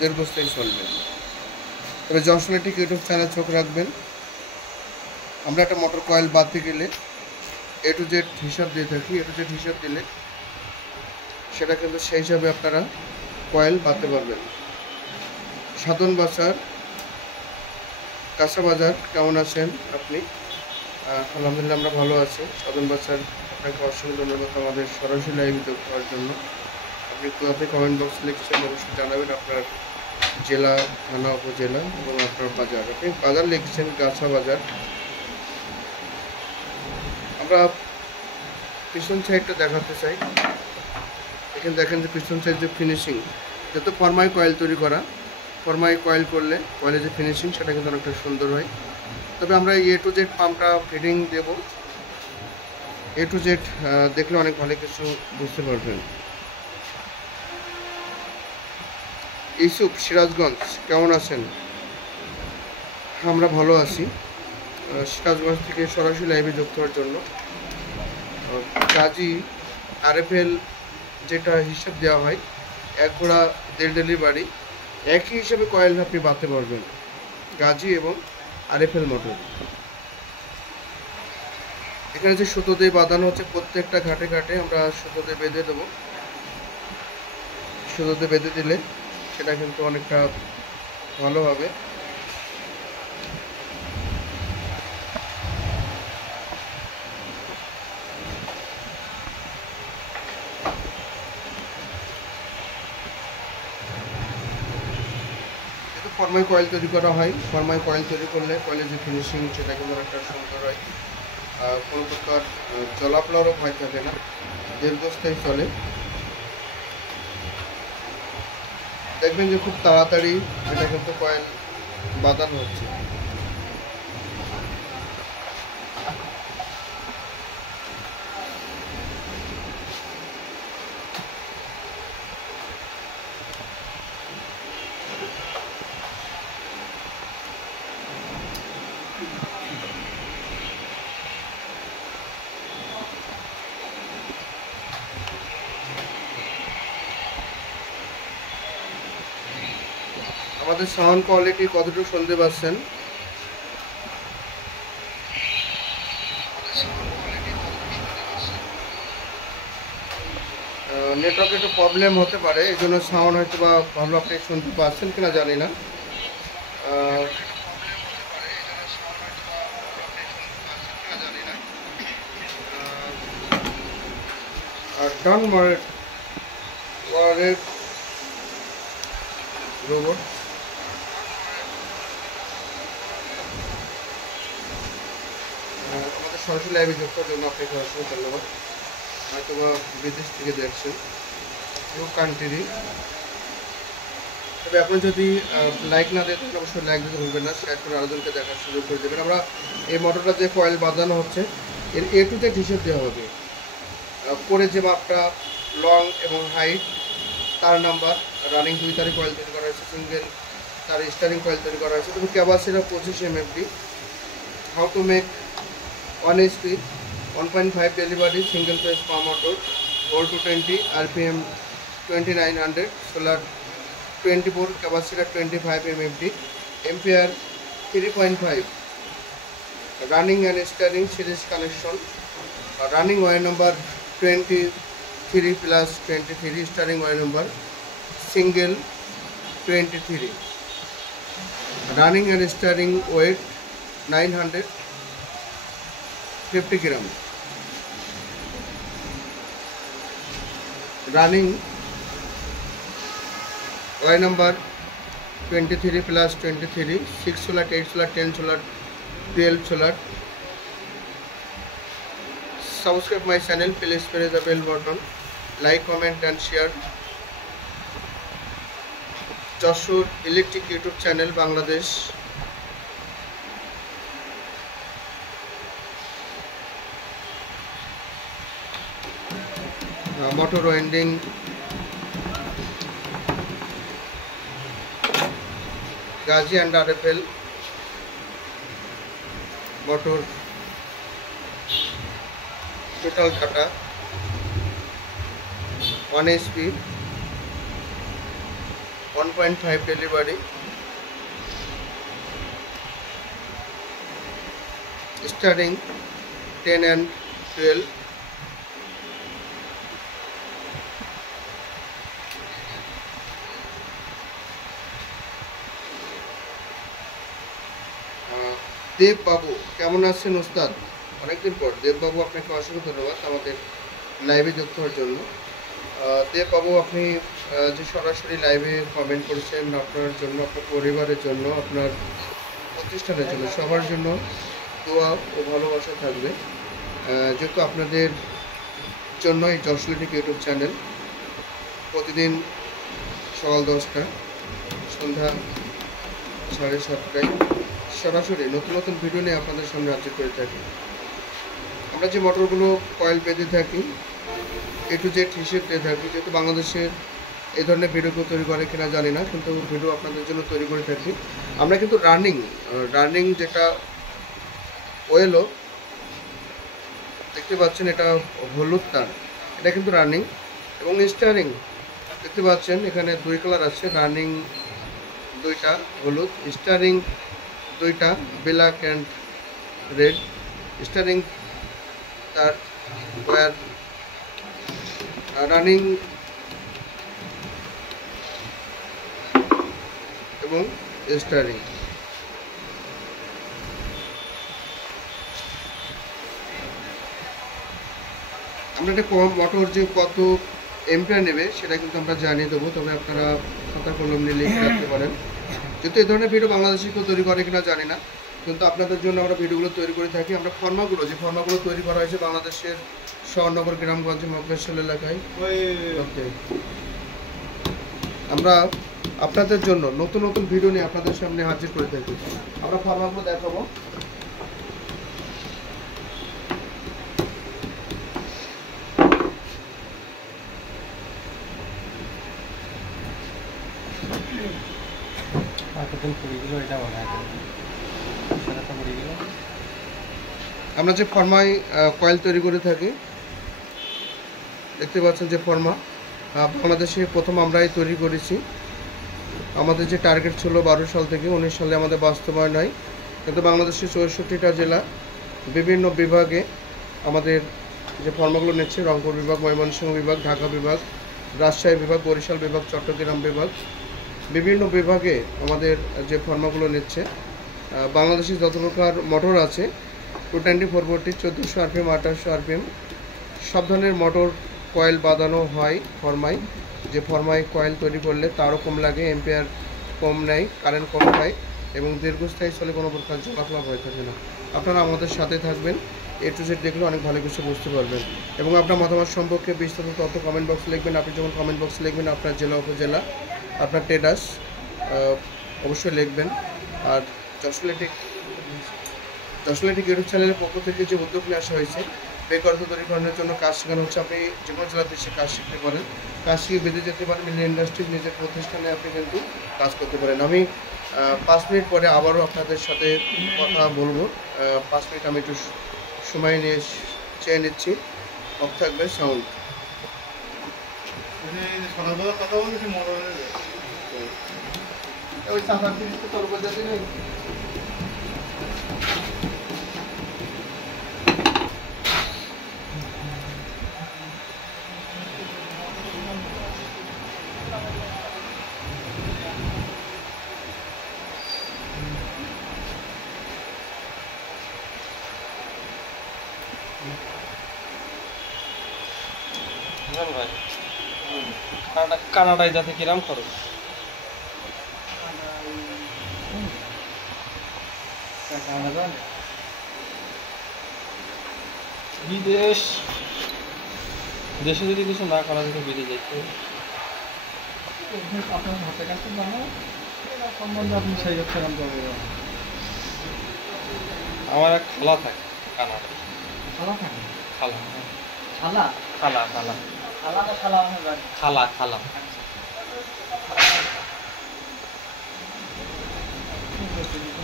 দীর্ঘস্থায়ী চলবে। তবে জনসনেটিক ইউটিউব চ্যানেল চোখ রাখবেন। আমরা একটা মোটর কয়েল বাঁধতে গেলে A to Z হিসাব দিয়ে থাকি। A to Z হিসাব দিলে সেটা কিন্তু সেই হিসাবে আপনারা কয়েল বাঁধতে পারবেন। সাধন বাজার, কাঁচা বাজার, কেমন আছেন আপনি? আলহামদুলিল্লাহ আমরা ভালো আছি। সাধন বাজার, আপনাকে অসংখ্য ধন্যবাদ আমাদের সরাসরি লাইভে যোগ হওয়ার জন্য। আপনি কমেন্ট বক্সে লিখছেন, অবশ্যই জানাবেন আপনার জেলা, থানা, উপজেলা এবং আপনার বাজার। আপনি বাজার লিখছেন কাঁচা বাজার। আমরা পিছন সাইডটা দেখাতে চাই। এখানে দেখেন যে পিছন সাইড যে ফিনিশিং, যত ফরমাই কয়েল তৈরি করা, ফরমাই কয়েল করলে কয়েলের যে ফিনিশিং সেটা কিন্তু অনেকটা সুন্দর হয়। তবে আমরা A to Z পাম্পটা ফিটিং দেব। A to Z দেখলে অনেক ভালো কিছু বুঝতে পারবেন। ইউসুফ, সিরাজগঞ্জ, কেমন আছেন? আমরা ভালো আছি। সিরাজগঞ্জ থেকে সরাসরি লাইভে যুক্ত হওয়ার জন্য। গাজী RFL যেটা হিসাব দেওয়া হয়, 1 ঘোড়া 1.5 ডেলিভারি, একই হিসাবে কয়েল আপনি বাঁধতে পারবেন। গাজী এবং RFL মোটর। এখানে যে সুতো দিয়ে বাঁধানো হচ্ছে, প্রত্যেকটা ঘাটে ঘাটে আমরা সুতো দিয়ে বেঁধে দেবো। সুতো দিয়ে বেঁধে দিলে সেটা কিন্তু অনেকটা ভালো হবে। ফরমাই কয়েল তৈরি করা হয়। ফরমাই কয়েল তৈরি করলে কয়েলের যে ফিনিশিং সেটা কিন্তু অনেকটা সুন্দর হয়। কোনো প্রকার জলাপ্লারও ভয় থাকে না, দীর্ঘস্থায়ী চলে। দেখবেন যে খুব তাড়াতাড়ি এটা কিন্তু কয়েল বাঁধানো হচ্ছে। আমাদের সাউন্ড কোয়ালিটি কতটুকু শুনতে পাচ্ছেন? নেটওয়ার্কে একটু প্রবলেম হতে পারে, এই জন্য সাউন্ড হয়তো বা ভালো আপনি শুনতে পাচ্ছেন কিনা জানি না। ডান ওয়ারের রোবট, আমাদের সরাসরি লাইভে যুক্ত হওয়ার জন্য আপনাকে অসংখ্য ধন্যবাদ। হয়তো বা বিদেশ থেকে দেখছেন, ইউ কান্ট্রি। তবে আপনি যদি লাইক না দেন তাহলে অবশ্যই লাইক দিতে ভুলবেন না, শেয়ার করে আরেকজনকে দেখার সুযোগ করে দেবেন। আমরা এই মোটরটা যে কয়েল বাঁধানো হচ্ছে এর A to Z হিসেব দেওয়া হবে। পরে যে মাপটা লং এবং হাইট, তার নাম্বার, রানিং 2 তারিখ কয়েল তৈরি করা হয়েছে, সিঙ্গেল তার স্টারিং কয়েল তৈরি করা হয়েছে। তবে capacity 25 MFD। How to make 1 HP 1.5 delivery single phase power motor, volt to 20, RPM 2900, solar 24, capacity 25 MFD, ampere 3.5, running and starting series connection, running wire number 23+23, starting wire number single 23, running and starting weight 950 gram, running wire number 23+23, 6 solar, 8 solar, 10 solar, 12 solar. Subscribe my channel, please press the bell button, like, comment and share. Jessore electric YouTube channel Bangladesh. Motor winding, Gazi and RFL motor, total data 1 HP 1.5 delivery, steering 10 and 12, দেব বাবু কেমন আছেন ওস্তাদ? অনেকদিন পর। দেব বাবু, আপনাকে অসংখ্য ধন্যবাদ আমাদের লাইভে যুক্ত হওয়ার জন্য। দেব বাবু, আপনি যে সরাসরি লাইভে কমেন্ট করেছেন, আপনার জন্য, আপনার পরিবারের জন্য, আপনার প্রতিষ্ঠানের জন্য, সবার জন্য দোয়া ও ভালোবাসা থাকবে। যেহেতু আপনাদের জন্য এই যশোলিটিক ইউটিউব চ্যানেল প্রতিদিন সকাল 10টা, সন্ধ্যা 7:30টায় সরাসরি নতুন নতুন ভিডিও নিয়ে আপনাদের সামনে হাজির করে থাকি। আমরা যে মোটরগুলো কয়েল বেঁধে থাকি, A to Z হিসেব দিয়ে থাকি। যেহেতু বাংলাদেশের এই ধরনের ভিডিওগুলো তৈরি করে কিনা জানি না, কিন্তু ভিডিও আপনাদের জন্য তৈরি করে থাকি। আমরা কিন্তু রানিং যেটা ওয়েলও দেখতে পাচ্ছেন, এটা হলুদ তার, এটা কিন্তু রানিং। এবং স্টারিং দেখতে পাচ্ছেন, এখানে 2 কালার আছে, রানিং 2টা হলুদ, স্টারিং 2টা ব্ল্যাক অ্যান্ড রেড। স্টারিং তার ওয়্যার রানিং এবং স্টারিং। আমরা একটা মোটর যে কত এম্পিয়ার নেবে সেটা কিন্তু আমরা জানিয়ে দেবো, তবে আপনারা খাতা কলম নিয়ে লিখে রাখতে পারেন। যেহেতু এই ধরনের ভিডিও বাংলাদেশে কেউ তৈরি করে কিনা জানি না, কিন্তু আপনাদের জন্য আমরা ভিডিওগুলো তৈরি করে থাকি। আমরা যে ফর্মাগুলো তৈরি করা হয়েছে বাংলাদেশের শহরনগর, গ্রামগঞ্জে, মফস্বল এলাকায়, আমরা আপনাদের জন্য নতুন নতুন ভিডিও নিয়ে আপনাদের সামনে হাজির করে থাকি। আমরা ফর্মাগুলো দেখাবো। আমরা যে ফর্মায় কয়েল তৈরি করে থাকি, দেখতে পাচ্ছেন যে ফর্মা বাংলাদেশে প্রথম আমরাই তৈরি করেছি। আমাদের যে টার্গেট ছিল 12 সাল থেকে 19 সালে আমাদের বাস্তবায়ন হয়, কিন্তু বাংলাদেশের 64টা জেলা বিভিন্ন বিভাগে আমাদের যে ফর্মাগুলো নিচ্ছে, রংপুর বিভাগ, ময়মনসিংহ বিভাগ, ঢাকা বিভাগ, রাজশাহী বিভাগ, বরিশাল বিভাগ, চট্টগ্রাম বিভাগ, বিভিন্ন বিভাগে আমাদের যে ফর্মাগুলো নিচ্ছে। বাংলাদেশে যত প্রকার মোটর আছে, 224 ভোল্টেজ, 1400 RPM, 2800 RPM, সব ধরনের মোটর কয়েল বাঁধানো হয় ফর্মায়। যে ফর্মায় কয়েল তৈরি করলে তারও কম লাগে, এম্পিয়ার কম নেয়, কারেন্ট কম হয় এবং দীর্ঘস্থায়ী চলে, কোনো প্রকার জলাফলাপ হয়ে থাকে না। আপনারা আমাদের সাথে থাকবেন, A to Z দেখলে অনেক ভালো কিছু বুঝতে পারবেন। এবং আপনার মতামত সম্পর্কে বিস্তারিত তথ্য কমেন্ট বক্সে লিখবেন। আপনি যখন কমেন্ট বক্সে লিখবেন আপনার জেলা, উপজেলা, আপনার ট্রেডার্স অবশ্যই লিখবেন। আর যশোলিটিক ইউটিউব চ্যানেলের পক্ষ থেকে যে উদ্যোগ নিয়ে আসা হয়েছে, বেকারত্ব দূরীকরণের জন্য কাজ শেখানো হচ্ছে। আপনি যে কোনো জেলাতে এসে কাজ শিখতে পারেন, কাজ শিখে বেঁধে যেতে পারেন, মিল ইন্ডাস্ট্রি নিজের প্রতিষ্ঠানে আপনি কিন্তু কাজ করতে পারেন। আমি 5 মিনিট পরে আবারও আপনাদের সাথে কথা বলবো। 5 মিনিট আমি একটু সময় নিয়ে চেয়ে নিচ্ছি। অফ থাকবে সাউন্ড। ওই সাদা ফিরিতে তোর বোঝাতে নেই। ভাই কানাডায় যাতে কিরাম খরচ? বিদেশ দেশে যদি কিছু না করা যেত বিদেশ যেতে আপনার হাতে কাছে জানো সম্বন্ধে আপনি সেই হচ্ছে আমার এক খালা থাকে কানাডায়। খালা থাকে? খালা খালা খালা খালা খালা না খালা আমার বাড়ি? খালা খালা ঠিক আছে।